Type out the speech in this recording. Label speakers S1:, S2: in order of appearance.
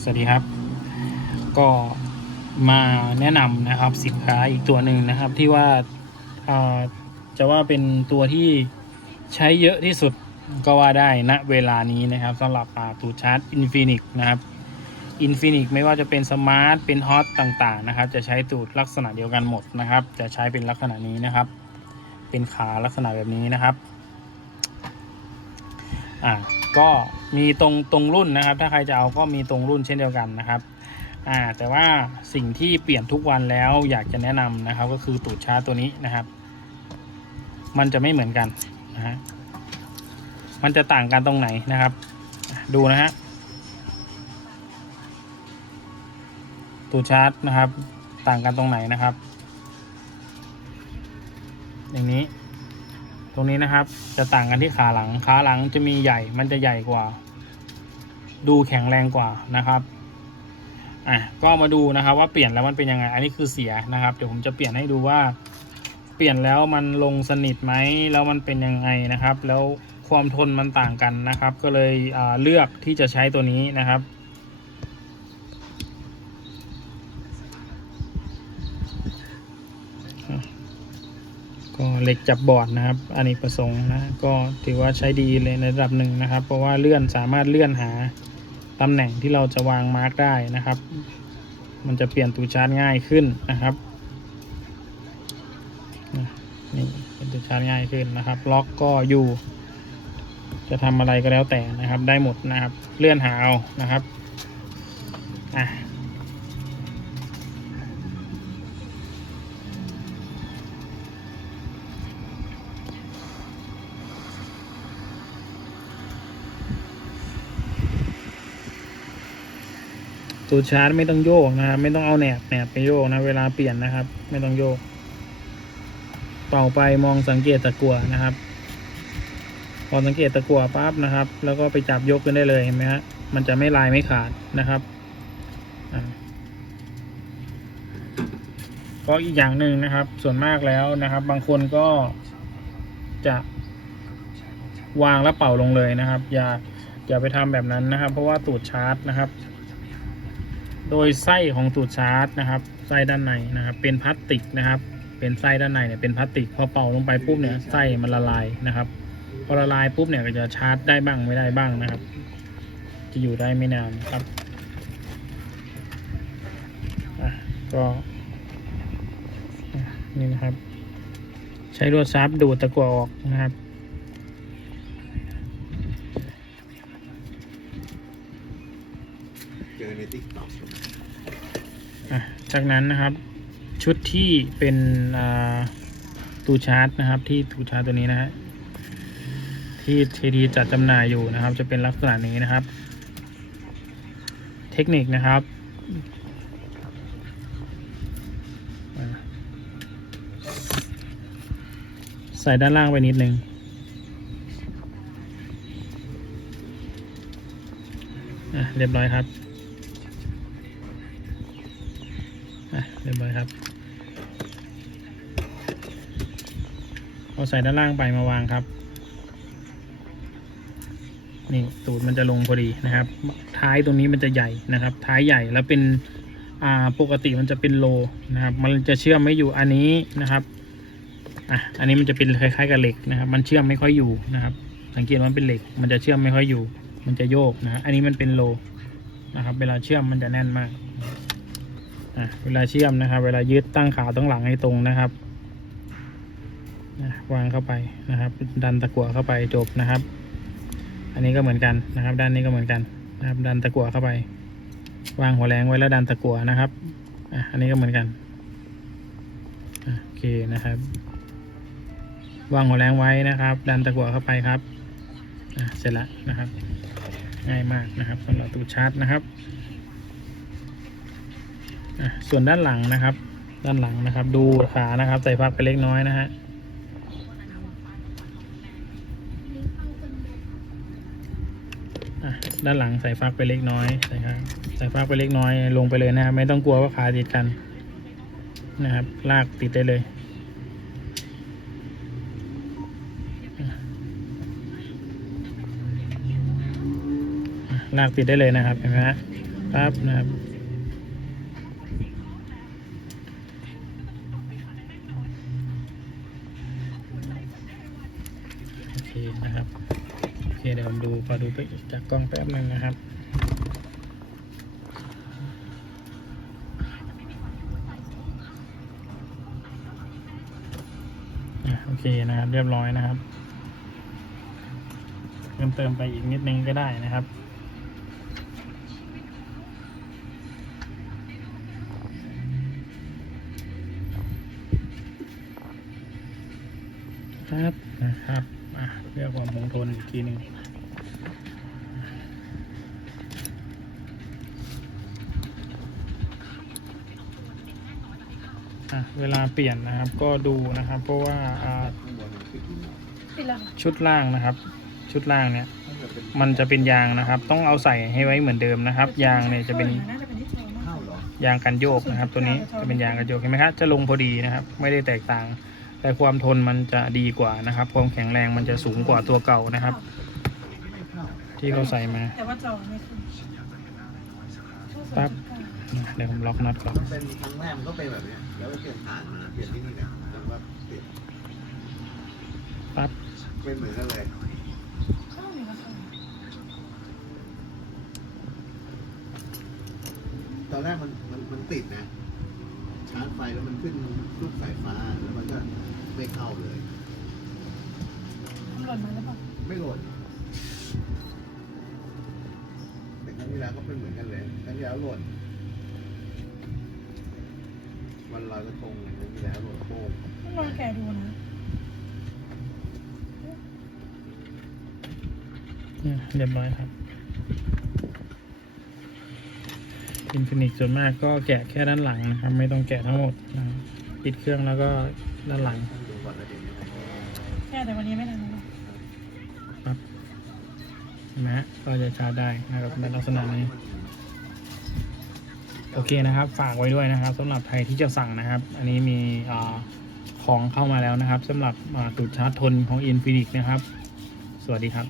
S1: สวัสดีครับ ก็มาแนะนำนะครับสินค้าอีกตัวหนึ่งนะครับที่ว่าจะว่าเป็นตัวที่ใช้เยอะที่สุดก็ว่าได้ณเวลานี้นะครับสำหรับอ่าตูชาร์จ Infinix นะครับ Infinix ไม่ว่าจะเป็นสมาร์ทเป็นฮอตต่างๆนะครับ จะใช้ตูดลักษณะเดียวกันหมดนะครับ จะใช้เป็นลักษณะนี้นะครับ เป็นขาลักษณะแบบนี้นะครับ อ่า ก็มีตรงตรงรุ่นนะครับ ถ้าใครจะเอาก็มีตรงรุ่นเช่นเดียวกันนะครับอ่าแต่ว่าสิ่งที่เปลี่ยนทุกวันแล้วอยากจะแนะนำนะครับ ก็คือตูดชาร์จตัวนี้นะครับ มันจะไม่เหมือนกันนะฮะมันจะต่างกันตรงไหนนะครับ ดูนะฮะตูดชาร์จนะครับ ต่างกันตรงไหนนะครับ อย่างนี้ ตรงนี้นะครับ จะต่างกันที่ขาหลัง ขาหลังจะมีใหญ่ มันจะใหญ่กว่า ดูแข็งแรงกว่านะครับ อะ ก็มาดูนะครับ ว่าเปลี่ยนแล้วมันเป็นยังไง อันนี้คือเสียนะครับ เดี๋ยวผมจะเปลี่ยนให้ดูว่า เปลี่ยนแล้วมันลงสนิทไหม แล้วมันเป็นยังไงนะครับ แล้วความทนมันต่างกันนะครับ ก็เลยเลือกที่จะใช้ตัวนี้นะครับ เหล็กจับบอร์ดนะครับอันนี้ประสงค์นะก็ถือว่าใช้ดีเลยในระดับหนึ่งนะครับ เพราะว่าเลื่อนสามารถเลื่อนหาตำแหน่งที่เราจะวางมาร์กได้นะครับ มันจะเปลี่ยนตูชาร์จง่ายขึ้นนะครับนี่เป็นตูชาร์จง่ายขึ้นนะครับ ล็อกก็อยู่ จะทำอะไรก็แล้วแต่นะครับ ได้หมดนะครับ เลื่อนหาเอานะครับอะ ตูดชาร์จไม่ต้องโยกนะครับ ไม่ต้องเอาแหนบแหนบไปโยกนะ เวลาเปลี่ยนนะครับ ไม่ต้องโยก เป่าไปมองสังเกตตะกั่วนะครับ พอสังเกตตะกั่วปั๊บนะครับ แล้วก็ไปจับยกขึ้นได้เลยเห็นไหมฮะมันจะไม่ลายไม่ขาดนะครับก็อีกอย่างหนึ่งนะครับ ส่วนมากแล้วนะครับ บางคนก็จะวางแล้วเป่าลงเลยนะครับ อย่าอย่าไปทำแบบนั้นนะครับ เพราะว่าตูดชาร์จนะครับ โดยไส้ของตูดชาร์จนะครับ ไส้ด้านในนะครับ เป็นพลาสติกนะครับ เป็นไส้ด้านในเนี่ยเป็นพลาสติกพอเป่าลงไปปุ๊บเนี่ยไส้มันละลายนะครับ พอละลายปุ๊บเนี่ยก็จะชาร์จได้บ้างไม่ได้บ้างนะครับ จะอยู่ได้ไม่นานครับก็นี่นะครับ ใช้ลวดซับดูดตะกั่วออกนะครับ
S2: ในติ๊กต็อก
S1: จากนั้นนะครับ ชุดที่เป็นตูชาร์จนะครับ ที่ตูชาร์จตัวนี้นะฮะที่เทดีจัดจำหน่ายอยู่นะครับ จะเป็นลักษณะนี้นะครับ เทคนิคนะครับใส่ด้านล่างไปนิดนึง อะ เรียบร้อยครับ เรียบร้อยครับเอาใส่ด้านล่างไปมาวางครับ นี่ตูดมันจะลงพอดีนะครับ ท้ายตรงนี้มันจะใหญ่นะครับ ท้ายใหญ่แล้วเป็นอ่าปกติมันจะเป็นโลนะครับ มันจะเชื่อมไม่อยู่อันนี้นะครับอะอันนี้มันจะเป็นคล้าย ๆ กับเหล็กนะครับ มันเชื่อมไม่ค่อยอยู่นะครับ สังเกตว่ามันเป็นเหล็ก มันจะเชื่อมไม่ค่อยอยู่ มันจะโยกนะ อันนี้มันเป็นโลนะครับ เวลาเชื่อมมันจะแน่นมาก เวลาเชื่อมนะครับ เวลายึดตั้งขาตั้งหลังให้ตรงนะครับวางเข้าไปนะครับ ดันตะกั่วเข้าไปจบนะครับ อันนี้ก็เหมือนกันนะครับ ด้านนี้ก็เหมือนกันนะครับ ดันตะกั่วเข้าไป วางหัวแรงไว้แล้วดันตะกั่วนะครับอะอันนี้ก็เหมือนกันโอเคนะครับ วางหัวแรงไว้นะครับ ดันตะกั่วเข้าไปครับอะเสร็จล้วนะครับ ง่ายมากนะครับสำหรับตู้ชาร์จนะครับ ส่วนด้านหลังนะครับ ด้านหลังนะครับ ดูขานะครับ ใส่พักไปเล็กน้อยนะฮะด้านหลังใส่ฟักไปเล็กน้อยใส่ครับใส่ฟักไปเล็กน้อยลงไปเลยนะครับ ไม่ต้องกลัวว่าขาติดกันนะครับ ลากติดได้เลยลากติดได้เลยนะครับเห็นไหมฮะปั๊บนะครับ โอเคนะครับโอเคเดี๋ยวผมดูขอดูไปจากกล้องแป๊บหนึ่งนะครับโอเคนะครับเรียบร้อยนะครับเพิ่มเติมไปอีกนิดนึงก็ได้นะครับครับนะครับ เรียกความคงทนอีกทีหนึ่งเวลาเปลี่ยนนะครับก็ดูนะครับ เพราะว่าาชุดล่างนะครับ ชุดล่างเนี่ย มันจะเป็นยางนะครับ ต้องเอาใส่ให้ไว้เหมือนเดิมนะครับ ยางเนี่ยจะเป็น
S2: ยา
S1: งกันโยกนะครับ ตัวนี้จะเป็นยางกันโยกเห็นไหมครับจะลงพอดีนะครับ ไม่ได้แตกต่าง แต่ความทนมันจะดีกว่านะครับ ความแข็งแรงมันจะสูงกว่าตัวเก่านะครับ
S2: ไม่เข้า
S1: ที่เขาใส่มา
S3: แต่ว่าจอไม่ขึ้น
S1: ปั๊บนะเดี๋ยวผมล็อกน็อตก่อน
S2: มันเป็นครั้งแรกมันก็เป็นแบบเนี้ยแล้วก็เปลี่ยนผ่านมาเปลี่ยนที่นี่เนี่ยจังว่าเปลี่ยน
S1: ปั๊บ
S2: เป็นเหมือนกันเลย
S3: เข้าหนึ่งก็เข้า
S2: ตอนแรกมันมันมันติดนะ ชาร์จไฟแล้วมันขึ้นรูปสายฟ้าแล้วมันก็ไม่เข้าเลย
S3: มันหล่นมาหรือเปล่า
S2: ไม่โหลดแต่ครั้งที่แล้วก็เป็นเหมือนกันเลยครั้งที่แล้วโหลดวันลอยกระทงเนี่ยครั้งที่แล้วโหลดโป้ง
S3: ต้องลองแกะดูนะ
S1: เนี่ยเรียบร้อยครับ อินฟินิกส่วนมากก็แกะแค่ด้านหลังนะครับ ไม่ต้องแกะทั้งหมดนะปิดเครื่องแล้วก็ด้านหลัง
S3: แค่แต่วันนี้ไม่ทันแล้ว
S1: ปั๊บนไหมฮะก็จะชาร์จได้นะครับในลักษณะนี้โอเคนะครับ ฝากไว้ด้วยนะครับสำหรับใครที่จะสั่งนะครับ อันนี้มีอของเข้ามาแล้วนะครับสำหรับตูดชาร์จทนของ Infinix นะครับ สวัสดีครับ